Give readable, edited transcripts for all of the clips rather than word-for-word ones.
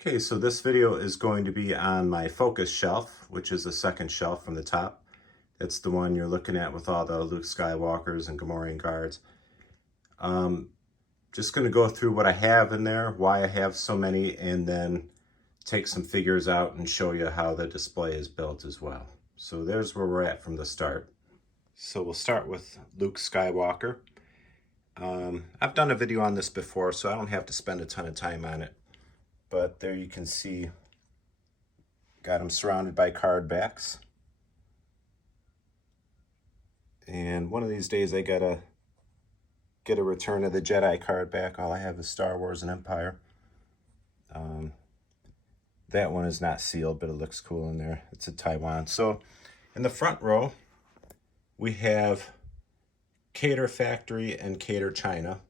Okay, so this video is going to be on my focus shelf, which is the second shelf from the top. That's the one you're looking at with all the Luke Skywalkers and Gamorrean guards. Just going to go through what I have in there, why I have so many, and then take some figures out and show you how the display is built as well. So there's where we're at from the start. So we'll start with Luke Skywalker. I've done a video on this before, so I don't have to spend a ton of time on it. But there you can see, got him surrounded by card backs. And one of these days I gotta get a Return of the Jedi card back. All I have is Star Wars and Empire. That one is not sealed, but it looks cool in there. It's a Taiwan. So in the front row, we have Cater Factory and Cater China.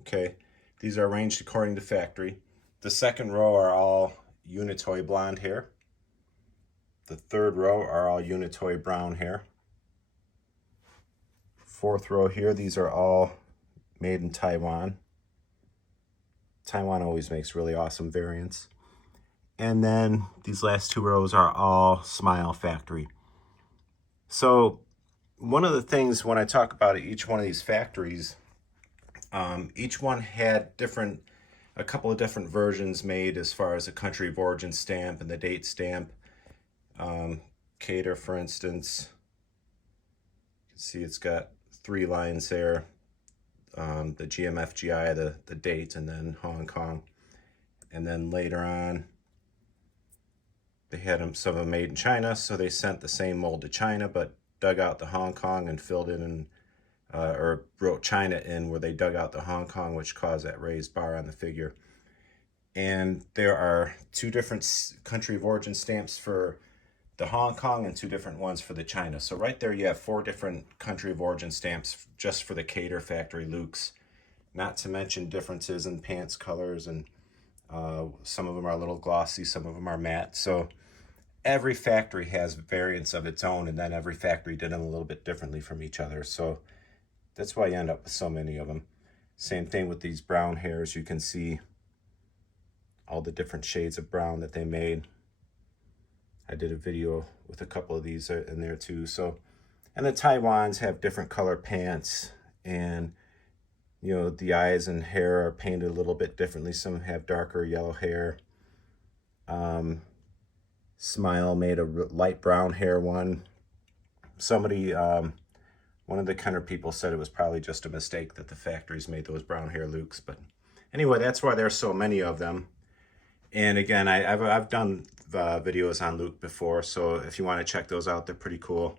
Okay, these are arranged according to factory. The second row are all Unitoy blonde hair. The third row are all Unitoy brown hair. Fourth row here, these are all made in Taiwan. Taiwan always makes really awesome variants. And then these last two rows are all Smile Factory. So one of the things when I talk about each one of these factories, each one had a couple of different versions made as far as the country of origin stamp and the date stamp. Cater, for instance, you can see it's got 3 lines there. The GMFGI, the date, and then Hong Kong. And then later on, they had some of them made in China, so they sent the same mold to China, but dug out the Hong Kong and filled it in, or wrote China in where they dug out the Hong Kong, which caused that raised bar on the figure. And there are 2 different country of origin stamps for the Hong Kong and 2 different ones for the China. So right there you have 4 different country of origin stamps just for the Cater Factory Lukes. Not to mention differences in pants colors, and some of them are a little glossy, some of them are matte. So every factory has variants of its own, and then every factory did them a little bit differently from each other. So that's why you end up with so many of them. Same thing with these brown hairs. You can see all the different shades of brown that they made. I did a video with a couple of these in there too. So, and the Taiwans have different color pants, and you know, the eyes and hair are painted a little bit differently. Some have darker yellow hair. Smile made a light brown hair one. Somebody, one of the Kenner people said it was probably just a mistake that the factories made those brown hair Lukes. But anyway, that's why there's so many of them. And again, I've done videos on Luke before, so if you want to check those out, they're pretty cool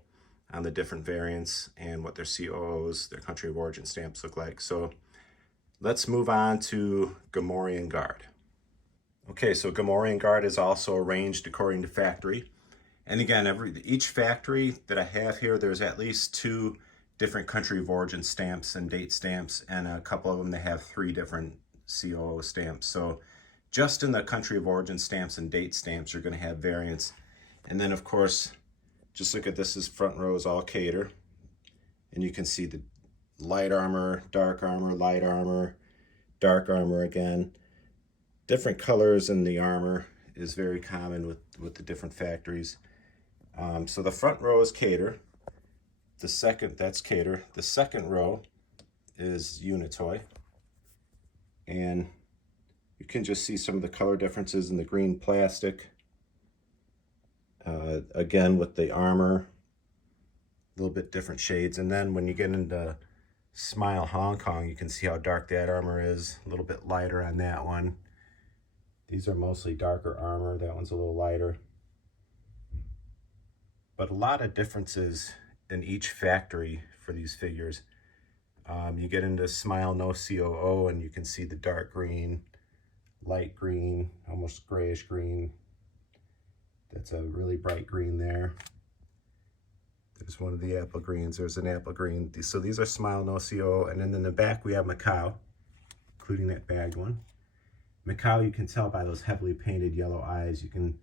on the different variants and what their COOs, their country of origin stamps look like. So let's move on to Gamorrean Guard. Okay, so Gamorrean Guard is also arranged according to factory. And again, each factory that I have here, there's at least 2 different country of origin stamps and date stamps, and a couple of them, they have 3 different COO stamps. So just in the country of origin stamps and date stamps, you're going to have variants. And then, of course, just look at this, front row is all Cater. And you can see the light armor, dark armor, light armor, dark armor again. Different colors in the armor is very common with the different factories. So the front row is Cater. That's Cater. The second row is Unitoy. And you can just see some of the color differences in the green plastic. Again, with the armor, a little bit different shades. And then when you get into Smile Hong Kong, you can see how dark that armor is. A little bit lighter on that one. These are mostly darker armor. That one's a little lighter. But a lot of differences in each factory for these figures. You get into Smile No COO, and you can see the dark green, light green, almost grayish green. That's a really bright green there. There's one of the apple greens. There's an apple green. So these are Smile No COO. And then in the back, we have Macau, including that bagged one. Macau, you can tell by those heavily painted yellow eyes. You can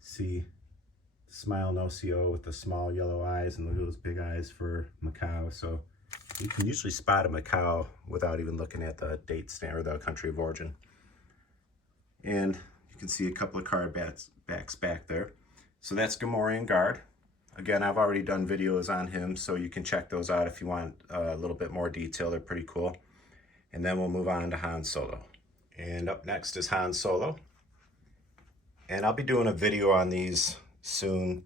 see Smile No COO with the small yellow eyes, and look at those big eyes for Macau. So you can usually spot a Macau without even looking at the date stamp or the country of origin. And You can see a couple of card backs back there. So that's Gamorrean Guard. Again, I've already done videos on him, so you can check those out if you want a little bit more detail. They're pretty cool. And then we'll move on to Han Solo. And up next is Han Solo. And I'll be doing a video on these soon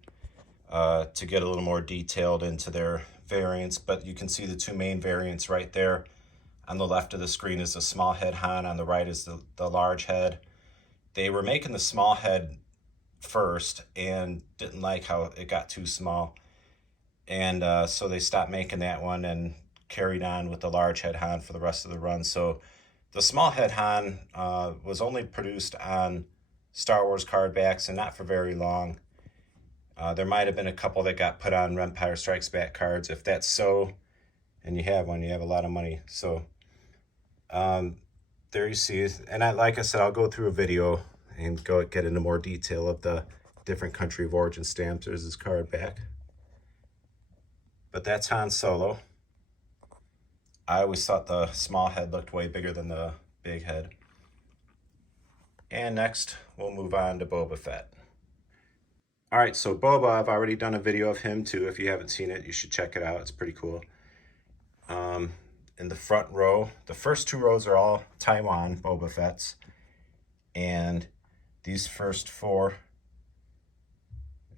to get a little more detailed into their variants, but you can see the two main variants right there. On the left of the screen is the small head Han, on the right is the large head. They were making the small head first and didn't like how it got too small. And so they stopped making that one and carried on with the large head Han for the rest of the run. So the small head Han was only produced on Star Wars card backs and not for very long. There might have been a couple that got put on Empire Strikes Back cards. If that's so, and you have one, you have a lot of money. So there you see it. And like I said, I'll go through a video and get into more detail of the different country of origin stamps. There's his card back. But that's Han Solo. I always thought the small head looked way bigger than the big head. And next, we'll move on to Boba Fett. All right, so Boba, I've already done a video of him too. If you haven't seen it, you should check it out. It's pretty cool. In the front row, the first two rows are all Taiwan Boba Fett's. And these first four,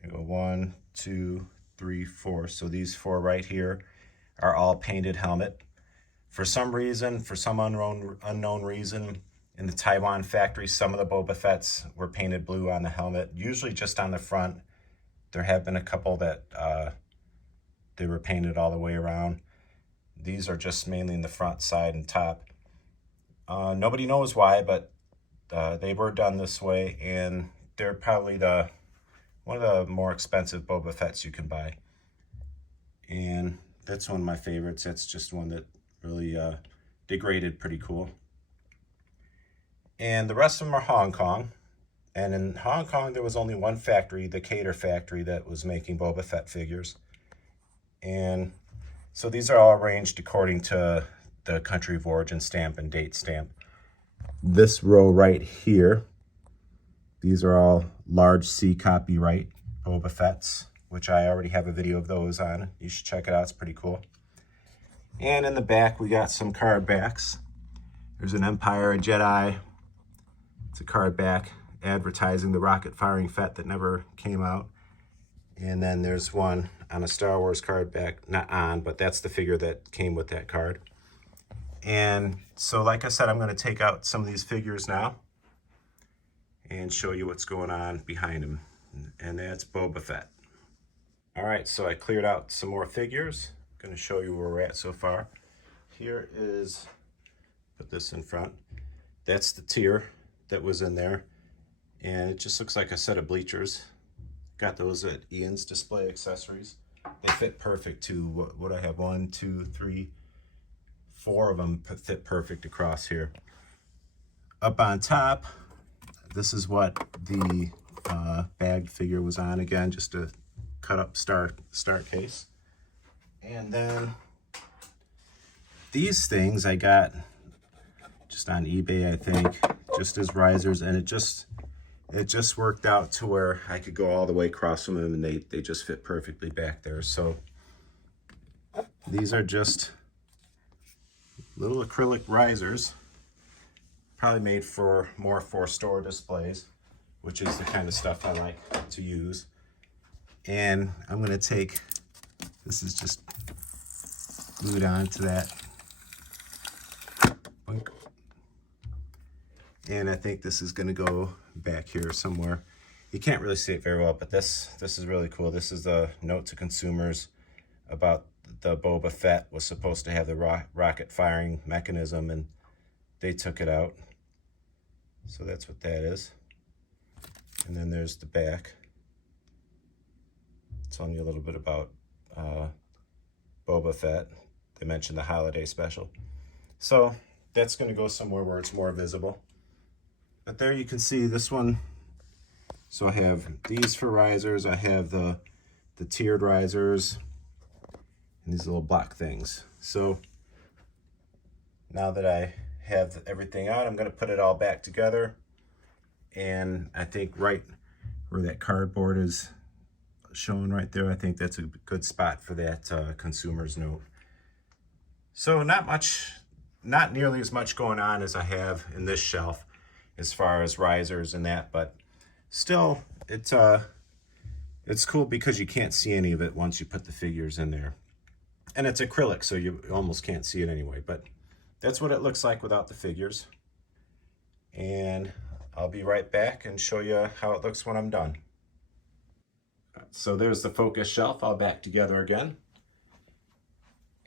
1, 2, 3, 4. So these four right here are all painted helmet. For some reason, for some unknown reason, in the Taiwan factory, some of the Boba Fett's were painted blue on the helmet, usually just on the front. There have been a couple that they were painted all the way around. These are just mainly in the front, side, and top. Nobody knows why, but they were done this way, and they're probably one of the more expensive Boba Fett's you can buy. And that's one of my favorites. That's just one that really degraded pretty cool. And the rest of them are Hong Kong. And in Hong Kong, there was only one factory, the Cater factory, that was making Boba Fett figures. And so these are all arranged according to the country of origin stamp and date stamp. This row right here, these are all large C copyright Boba Fett's, which I already have a video of those on. You should check it out, it's pretty cool. And in the back, we got some card backs. There's an Empire, a Jedi. It's a card back advertising the rocket firing Fett that never came out. And then there's one on a Star Wars card back, not on, but that's the figure that came with that card. And so, like I said, I'm going to take out some of these figures now and show you what's going on behind them. And that's Boba Fett. All right, so I cleared out some more figures. I'm going to show you where we're at so far. Here is, put this in front. That's the tier that was in there. And it just looks like a set of bleachers. Got those at Ian's Display Accessories. They fit perfect too. What I have, 1, 2, 3, 4 of them fit perfect across here. Up on top, this is what the bagged figure was on. Again, just a cut up start case. And then these things I got just on eBay, I think, just as risers, and it just worked out to where I could go all the way across from them, and they just fit perfectly back there. So these are just little acrylic risers, probably made more for store displays, which is the kind of stuff I like to use. And I'm gonna take, this is just glued on to that. And I think this is gonna go back here somewhere. You can't really see it very well, but this is really cool. This is the note to consumers about the Boba Fett was supposed to have the rocket firing mechanism, and they took it out. So that's what that is. And then there's the back. Telling you a little bit about Boba Fett. They mentioned the holiday special. So that's going to go somewhere where it's more visible. But there you can see this one. So I have these for risers. I have the tiered risers and these little block things. So now that I have everything out, I'm going to put it all back together And I think right where that cardboard is shown right there, I think that's a good spot for that consumer's note. So not nearly as much going on as I have in this shelf as far as risers and that, but still it's cool because you can't see any of it once you put the figures in there. And it's acrylic, so you almost can't see it anyway, but that's what it looks like without the figures. And I'll be right back and show you how it looks when I'm done. So there's the focus shelf all back together again.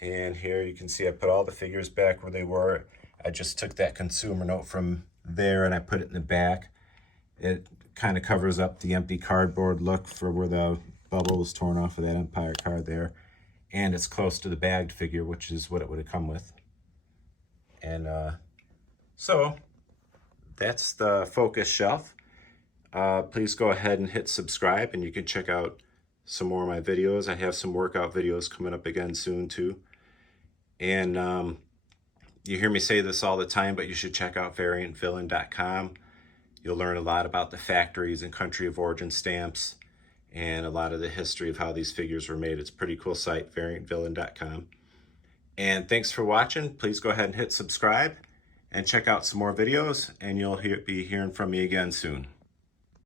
And here you can see I put all the figures back where they were. I just took that consumer note from there and I put it in the back. It kind of covers up the empty cardboard look for where the bubble was torn off of that Empire card there. And it's close to the bagged figure, which is what it would have come with. And so that's the focus shelf. Please go ahead and hit subscribe, and you can check out some more of my videos. I have some workout videos coming up again soon too. And you hear me say this all the time, but you should check out variantvillain.com. You'll learn a lot about the factories and country of origin stamps and a lot of the history of how these figures were made. It's a pretty cool site, variantvillain.com. And thanks for watching. Please go ahead and hit subscribe and check out some more videos, and you'll be hearing from me again soon.